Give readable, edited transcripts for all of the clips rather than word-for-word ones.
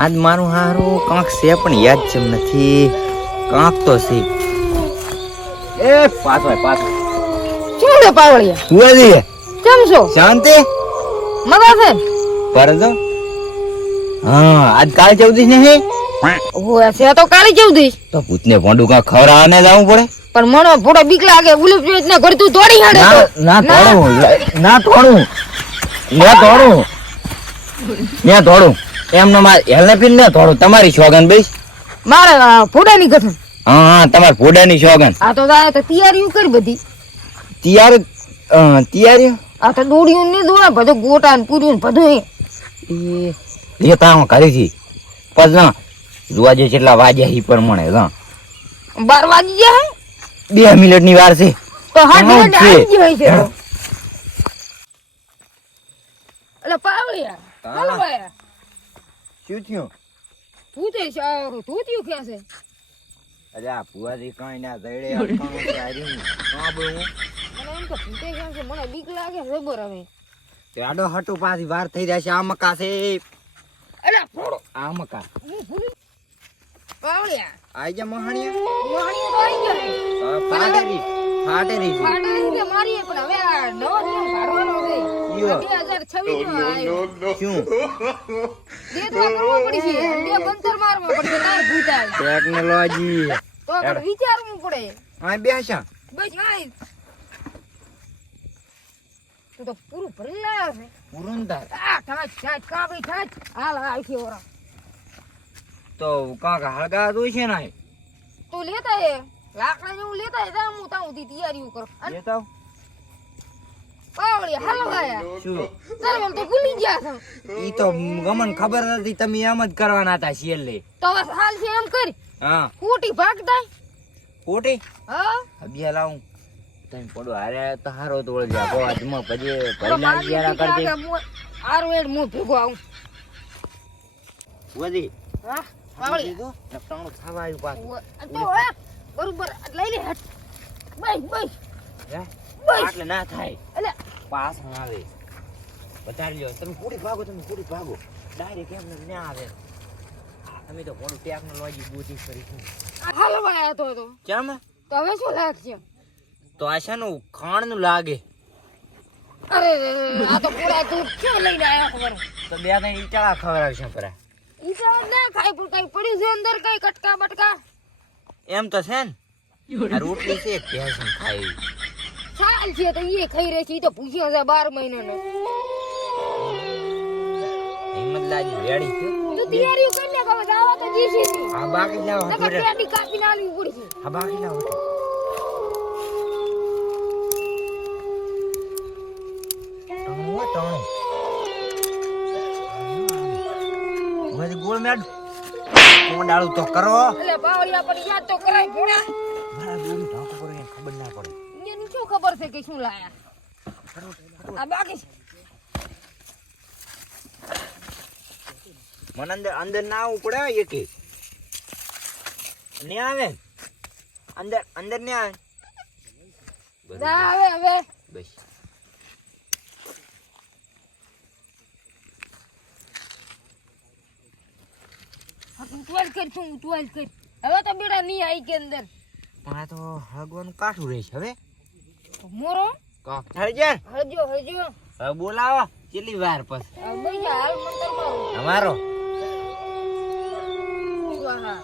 આજ મારું હારું કાંક છે પણ યાદ જેમ નથી. કાંક તો છે. એ પાછો શું રે પાવળિયા હુઆજી કેમ છો? શાંતિ મગા છે પરદો. હા આજ કાલ 14 ને હે. ઓય છે તો કાળી જેવું દઈશ તો ભૂતને ભોંડું કા ખવરાને જવું પડે. પણ મને ફોટો બીક લાગે. ઉલુપ જોઈ ને ઘર તું દોડી હાડે તો ના થોડું એમનો માર હેલને પીન ને થોડું તમારી શોગન બેસ. મારે ફોટાની કથન. હા તમાર ફોડાની શોગન. આ તો દાય તો તૈયારીઓ કરી બધી. તૈયારી આ તો દોડીયું ની દોડા બધું ગોટા ને પૂરી ને બધું એ તાણ કરી હતી. પછી ના જોવાજે કેટલા વાગ્યા હી પ્રમાણે હા 12 વાગી ગયા હે. 2 મિનિટની વાર છે. તો હા મિનિટ આવી ગઈ હોય છે. અલે પાવળિયા હાલો ભાઈ. શું થયું? પૂતે સારું ધોતિયું ક્યાં છે? અરે આ ભુવાજી કઈ ના જડે અટકાણું છે આરી. કાં બોલું? મને એમ તો પૂતે ક્યાં છે મને બીક લાગે જબર હવે. આડો હટુ પાછી વાર થઈ જશે. આ મકા છે. અલે ફોડો આ મકા પાવળિયા આઈ જા મહાણિયા. મોહણીઓ તો આવી ગયા હે. ફાટેરી ફાટેરી મારીએ પણ હવે આ નવો નિયમ કાઢવાનો છે. ઈયો. 2026 નો આવ્યો. શું દેતવા કરવો પડશે. બે બંતર મારવા પડશે તાર ભૂતાય. ટેકનોલોજી તો પણ વિચારવું પડે. આ બેસા બસ આય. તું તો પૂરું ભરી લાવ્યો છે. પુરંદર આ ઠાચ કાબી ઠાચ. હાલ આખી ઓરા. તો કાક હળગા જોઈ છે ને તું લેતા હે લાકડા જેવું લેતા હે હું તાઉથી તૈયારીઓ કરું. લેતા પાવળી હાલો આયા. શું તારે તો ભૂલી ગયા છો. ઈ તો ગમન ખબર નથી. તમે એમ જ કરવાના હતા છેલ્લે. તો બસ હાલ છે એમ કરી હા કુટી ભાગતા. ખોટી હા અબિયા લાવું તમે પડો હારે તો હારો તોળ જા કો આજમાં પછી પહેલા ગયા કરજે આરું એડ મુ ભેગો આવું. વધી હા પાવળી તો નકટાણું ખાવા આવ્યું પાછું તો હે બરોબર લઈ લે હટ. બસ બસ હે બસ આટલે ના થાય. અલે પાછળ આવે વધારે લ્યો. તમે પૂરી ભાગો ડાયરેક્ટ એમને ના આવે. અમે તો ઘણું ટેકનોલોજી બુદ્ધિ કરીશું. હાલો ભાઈ તો કેમ તો હવે શું લાગશે? તો આશાનું ખાણનું લાગે. અરે આ તો પૂરા તું ક્યાં લઈને આયા ખબર? તો બે ત્રણ ઈટાળા ખવડાવશે પરા. ઈ તો ના ખાય પણ કઈ પડ્યું છે અંદર કઈ કટકા બટકા એમ તો છે ને આ રોટલી છે ભેંસ ખાઈ ચાલ છે તો ઈ ખાઈ રહી છે. ઈ તો પૂછ્યો છે 12 મહિનાનો. હિંમત લાજી રેડી છે. તું તૈયારી કરી લે કે જાવા તો જીસી ની. આ બાકી લાવો નકર પેટી કાપી નાલી પડી છે. આ બાકી લાવો ગોળ મેડ કોડાળું તો કરો. એટલે પાવડિયા પર યાદ તો કરાય ભોળા. મારા દોરી ઢાંકો પર ખબર ના પડે. એને શું ખબર છે કે શું લાયા? આ બાકી મને અંદર ના આવવું પડે એકે ને આવે અંદર ને આવે ના હવે બસ ઉતવાલ કર છું ઉતવાલ કર. હવે તો બેડા નહીં આવી કે અંદર પણ આ તો હગવાનું કાઠું રહેશે હવે. મોરો કાક થઈ જાય. હજો હવે બોલાવો કેટલી વાર પછી ભાઈ હાલ મંતર મારો અમારો વાહ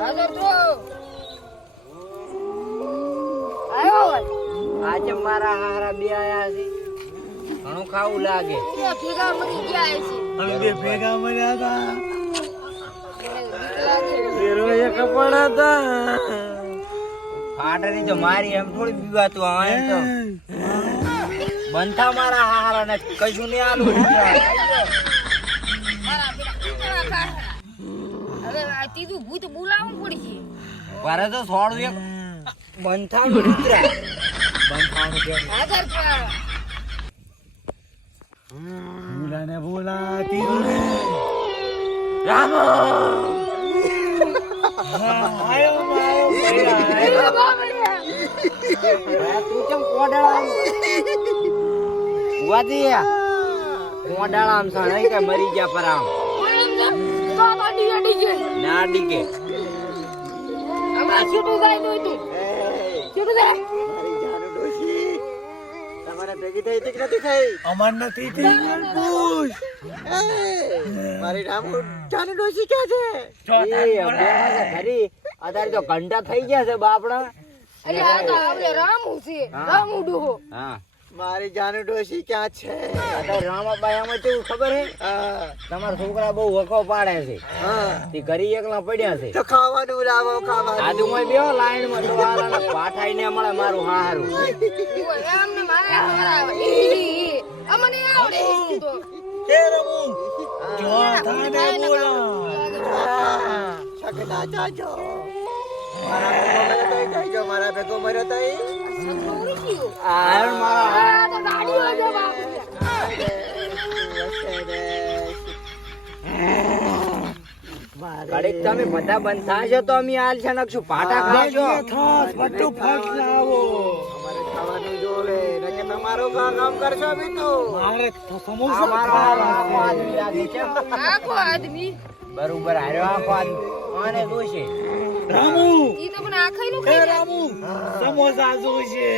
હાજર તો આયો આજે મારા હારા બે આયા છે. ઘણું ખાવું લાગે. ભેગા મરી ગયા છે. અમે બે ભેગા મળ્યા હતા. ફાટરી તો મારી એમ થોડી બીવાતું આવે તો બનતા મારા હારા ને કશું નહીં આલું. હવે આ તીધું ભૂત બોલાવવું પડશે. મારે તો સોડું એક બંધાણું મિત્ર બંધાણું કે હાજર થા. બોલાને બોલાતી રામ આયો તું કેમ કોડાળા વાદી કોડાળા આમ સણાઈ કે મરી ગયા પર આમ છે તો ડીકે ડીકે ના ડીકે આમાં છૂટું જાય તો તું છૂટું જાય મારી જાનુ ડોશી તમારે ભેગી થઈ કે નથી થઈ? અમાર નથી થઈ પૂછ મારી રામુ જાનુ ડોશી ક્યાં છે? ખરી અત્યારે તો ઘંટા થઈ ગયા છે બાપડા. અરે આ તો આપણે રામુ છે રામુ ડોહો હા મારી જાનુ ડોશી ક્યાં છે? અત્યારે રામાબાઈ આમાં કેવું ખબર હે તમારા છોકરા બહુ વખો પાડે છે હા તે ઘરે એકલા પડ્યા છે તો ખાવાનું લાવો ખાવાનું. આજુમાં બેહો લાઈન માં તો આલાના પાઠાઈ ને મળે મારું હારું. એમને મારે હરાવે અમને આવડે તો કે રમુ જો થાને બોલા શકના જાજો મારા ભેગો મર્યો તોય સંતોરી ગયો આ મારા આ તો ગાડી હોય છે બાપ ઘડીક તમે બધા બંધ થાશો તો અમે હાલ છે નકશું પાટા ખાશો. થાસ બટુ ફાટ લાવો અમારે ખાવાનું જોવે નકે તમારો કામ કરશો બી તો. મારે તો આ સમોસા મારો આખો આદમી લાગે છે. આખો આદમી બરોબર હાર્યો આખો આદમી આને જોશે. રામુ ઈ તો મને આખાઈ નું એ ખાઈ રામુ સમોસા જોશે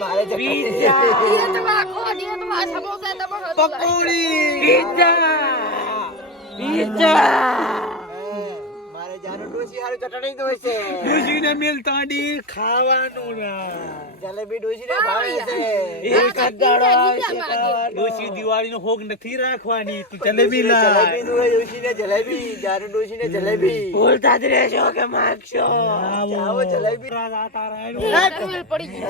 મારે જે પીઝા ઈ તો આખો દી તો આ સમોસા તો પકોડી મારે જાનુ ડોશી હારું ચટણી દોશે. ડોશીને મિલતાડી ખાવાનું ના જલેબી ડોશીને ભાવે છે. એક જ દાડો આવશે ખાવાનું. ડોશી દિવાળીનો હોગ નથી રાખવાની તું જલેબી જલેબી લાય દોહે ડોશીને જલેબી જાનુ ડોશીને જલેબી. બોલતા જ રહેશો કે માગશો. આવો જલેબી. કરવેલ પડી ગઈ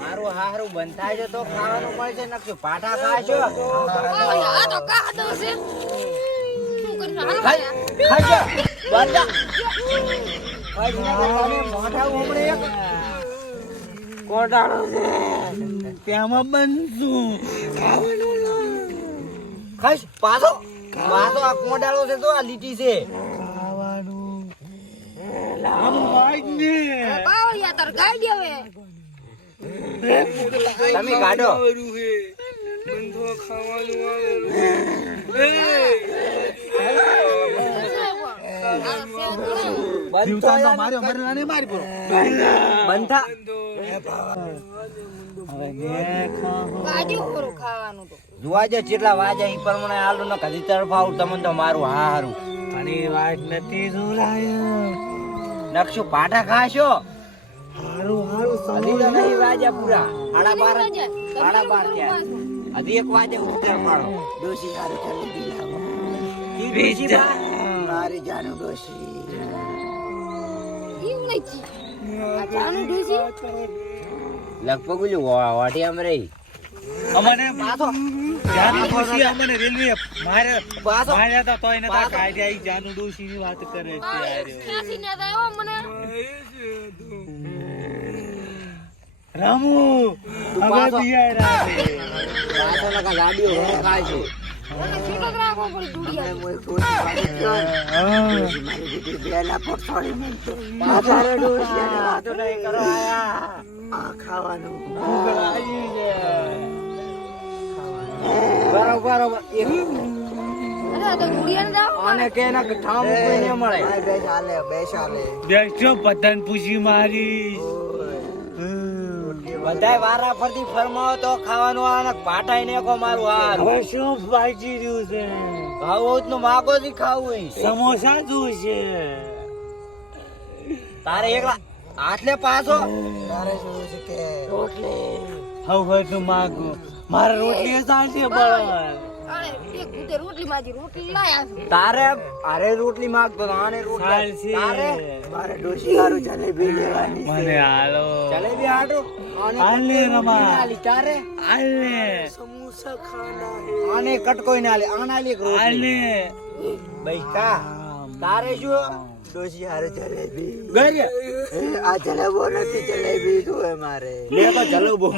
મારું હારું બંધ થાય છે તો ખાવાનું મળશે નકશું પાટા ખાશો. આ તો કાદો છે શું કરી હાલ ખાજો બંધા ખાઈને તો તમે મોઢા ઉમળે એક કોટાળો છે. ત્યાંમાં બનશું ખાઈશ પાછો પાછો આ કોટાળો છે તો આ લીટી છે. ખાવાનું આમ વાઈટ ને બાવળિયા તાર ગાડી હવે તમે કાઢો જીવતાનો માર્યો મરનાને મારી પડો બંધા ગાડી ઉપર ખાવાનું તો જોવા જો કેટલા વાજે ઈ પ્રમાણે આલુ ને કદી તરફાવું તમને તો મારું હારું ઘણી વાત નથી જોરાય નકશું પાટા ખાશો. હારું હારું હજી તો નહીં વાજ્યા પૂરા 12:30 સાડા 12:30 થયા. હજી 1 વાગે ઉતર પાડો. ડોશી હારું જલેબી લાવો. ઈ બીજી બા. મારી જાનુ ડોશી. ઈ નથી આ જાનું ડોસી લગભગ ઓલી વાટિયામાં રહી. અમને પાછો જાનુ ડોશી અમને રેલવે મારે પાછો માર્યા તા તોય નતા કાઢ્યા ઈ જાનુ ડોશી ની વાત કરે છે યાર ક્યાંથી ને આવ્યો મને રામુ હવે પાછો. બિયાર આવે પાછો નકા ગાડીઓ ઘણો ખાય છે. મને છૂટો જ રાખવો પડી દુડિયા હું એક ડોશી વાળી ગયો. ડોશી મારી દીકરી બેના પર છોડી મેલતો. પાછળ ડોશી અને વાતો નહીં કરો આયા. આ ખાવાનું. બરોબર એક અરે આ તો દુડિયા ને જાવ આને કે ના કે ઠામ કોઈ ન મળે. આ બે ચાલે બે ચાલે. દેખજો પતન પૂછી મારી બધાય વારા ફરતી ફરમાવો તો ખાવાનું આને પાટાઈ ને કો મારું હારું. હવે શું બાજી રહ્યું છે ખાવું નું માગો થી ખાવું ઈ. સમોસા જોશે તારે એકલા આટલે પાછો તારે શું છે કે હવે તું માગો મારે રોટલી ચાલશે બળ અરે એક ગુતે રોટલી માજી રોટલી લાયા છે તારે અરે રોટલી માંગતો તો આને રોટલી ચાલશે તારે મારે ડોશી હારું જલેબી લેવાની. મને હાલો જલેબી આટો આને હાલે રમા. આલી તારે હાલે સમોસા ખાના હે. આને કટકોઈ ના આલી આને આલી એક રોટલી હાલે ભાઈ કા તારે શું ડોશી હારું જલેબી. ગરે આ જલેબો નથી જલેબી જોવે મારે. લે તો જલેબો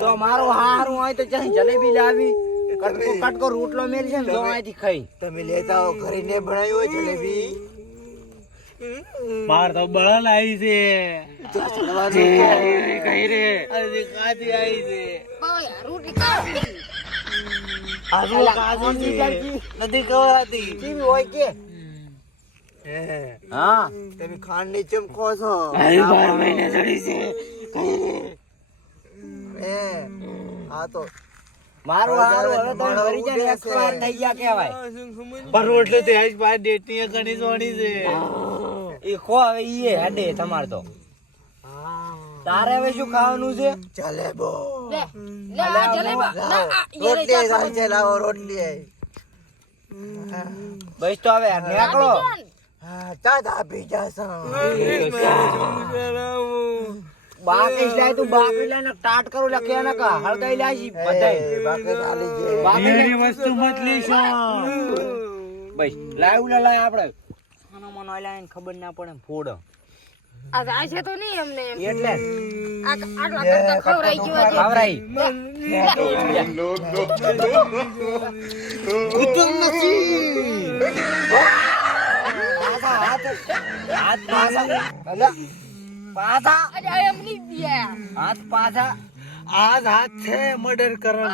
તો મારો હારું હોય તો ચાલ જલેબી લાવી કટકો રોટલો મેલ છે ને તો અહીંથી ખાઈ તમે લેતા આવો ઘરે ને બનાવ્યું હોય જલેબી. માર તો બળલ આવી છે તો ચડવાનું કઈ રે અરે કાથી આવી છે બાવળિયા રોટલી કાઢ આજુ કાજુ નથી ખવડાતી કેવી હોય કે હા તમે ખાંડની ચમકો છો અરે 12 મહિને ચડી છે આ તો મારું હારું હવે તમે મરી જાય ને એક્સપાયર થઈ ગયા કહેવાય પણ રોટલો તે આજ બાર ડેટ ની ઘણી સોની છે એ ખો હવે ઈ હેડે તમાર તો તારે હવે શું ખાવાનું છે જલેબો લે લે આ જલેબા ના આ રોટલી સાંજે લાવો રોટલી બસ તો હવે નીકળો હા ચાદ આપી જાશો બાકી લાય તું બાકી લાય ને ટાટ કરું લે કે ના કા હળગાઈ લાય છી બધાય બાકી ચાલી જે મેરી વસ્તુ મત લીશો બસ લાય ઉલા લાય આપણે ખાનો મનો લાય ને ખબર ના પડે ફોડ આ જાય છે તો નહીં એમને એમ એટલે આટલા કરતા ખવરાઈ ગયો છે ખાવરાઈ કુતુમ નથી હાથ પાછા અલા પાછા અરે એમ નહીં દિયા હાથ પાછા આજ હાથ છે મર્ડર કરણ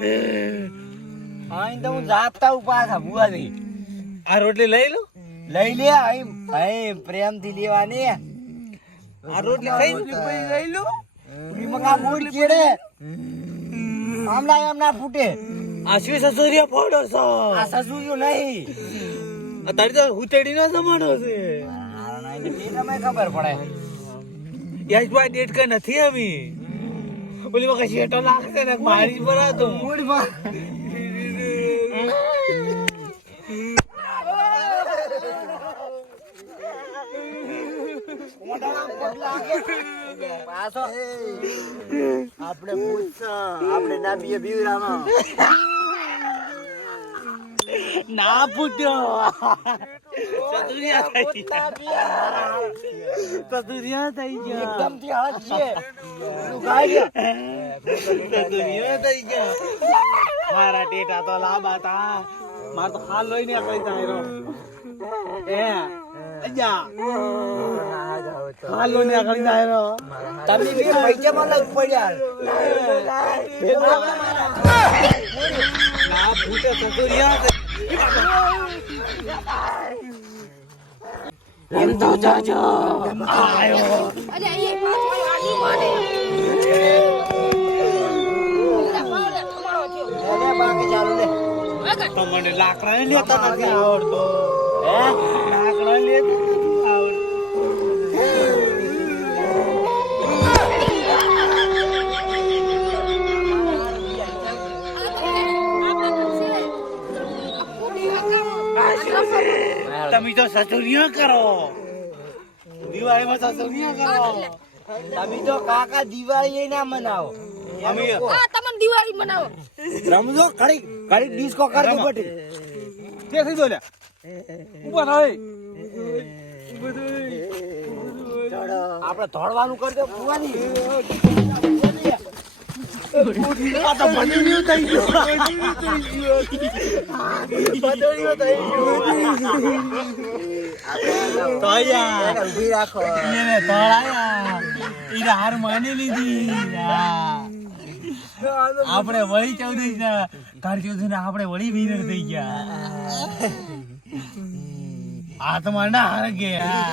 છે આઈ તો હું જાપતા હું પાછા બુઆથી આ રોટલી લઈ લો લઈ લે આઈ પ્રેમથી લેવાની આ રોટલી ખાઈ લઈ લો મકા મૂળ ચેડે આમલા એમ ના ફૂટે આ શું સસુરિયા ફોડો છો આ સસુયું નહીં આ તારી તો હુતેડી નો જમાનો છે ખબર પડે યાજ ભાઈ ડેટ કઈ નથી અમી ઓલી વખત શેટો લાગશે ને મારી પર હતો પાછો આપણે પૂછા આપણે ના બીએ બીવરામાં ના પૂછ્યો સસુરિયા થઈ ગયા સસુરિયા થઈ ગયા એકદમ થી હાથ છે તું ગાય સસુરિયા થઈ ગયા મારા ટેટા તો લાંબા તા માર તો હાલ લઈને કઈ જાય એ અજા હાલ લઈને કઈ જાય તમે બે પૈસામાં લગ પડ્યા ના ફૂટે સસુરિયા એમ તો જાજો આયો અરે એ પાછો આની માને તમારો થયો એને બાકી ચાલુ લે તો મને લાકડા લેતા નથી આવડતો હે લાકડા લેતા તમે તો સસુરિયા કરો દિવાળીમાં સસુરિયા કરો તમે તો કાકા દિવાળી ના મનાવો અમે આ તમને દિવાળી મનાવો રમજો ઘડી ઘડી ડિસ્કો કરજો બટી કે થઈ દો લે ઉભા થાય આપણે ધોળવાનું કરજો કુવાની આ તો બની થઈ ગયો તો યાર ઊભી રાખો એને તળાયા ઈને હાર માની લીધી આપણે વળી 14 કાર્યો ને આપણે વળી વિનર થઈ ગયા આત્મા ના હાર ગયા